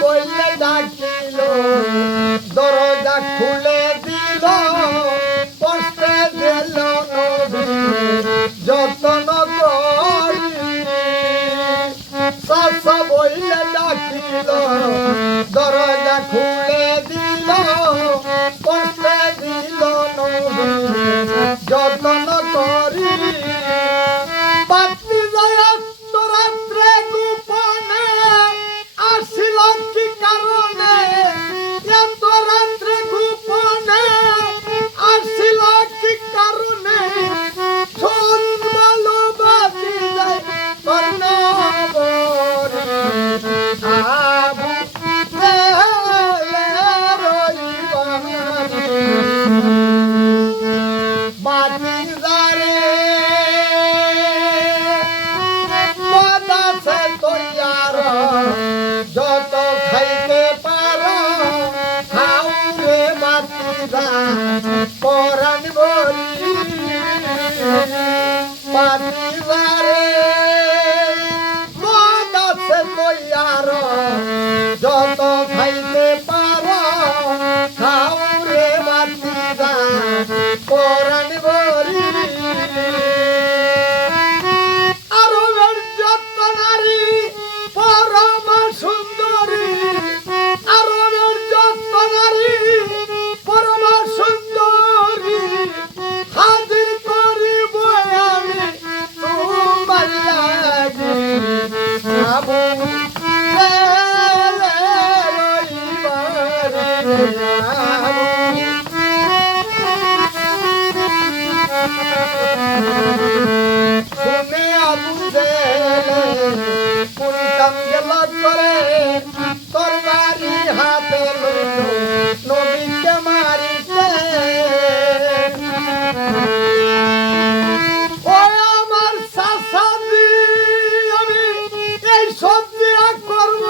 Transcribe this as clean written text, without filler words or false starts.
বইলে ডাকিল দরজা খুলে দিল কষ্টে দিল যত্ন করি চাচা বইলে ডাকিল দরজা খুলে দিল কষ্টে দিল যত্ন করি বাতি যায় রাত্রে গোপনে আসিল কি কারণে এত রাত্রে গোপনে আসিল কি কারণে শোন ভালো বাতি যায় কর্ণবর আবু বাতি যারে যত খাইতে পারো খাওরে বাতিদা পরাণ বলি বাতিদারে মদ আছে তৈয়ার যত খাইতে পারো খাওরে বাতিদা পরাণ বলি শুনে আবু কোন কাম গেল করে তরবারি হাতে নবীকে মারিতে ওই আমার চাচা আমি এই সব দিয়া করব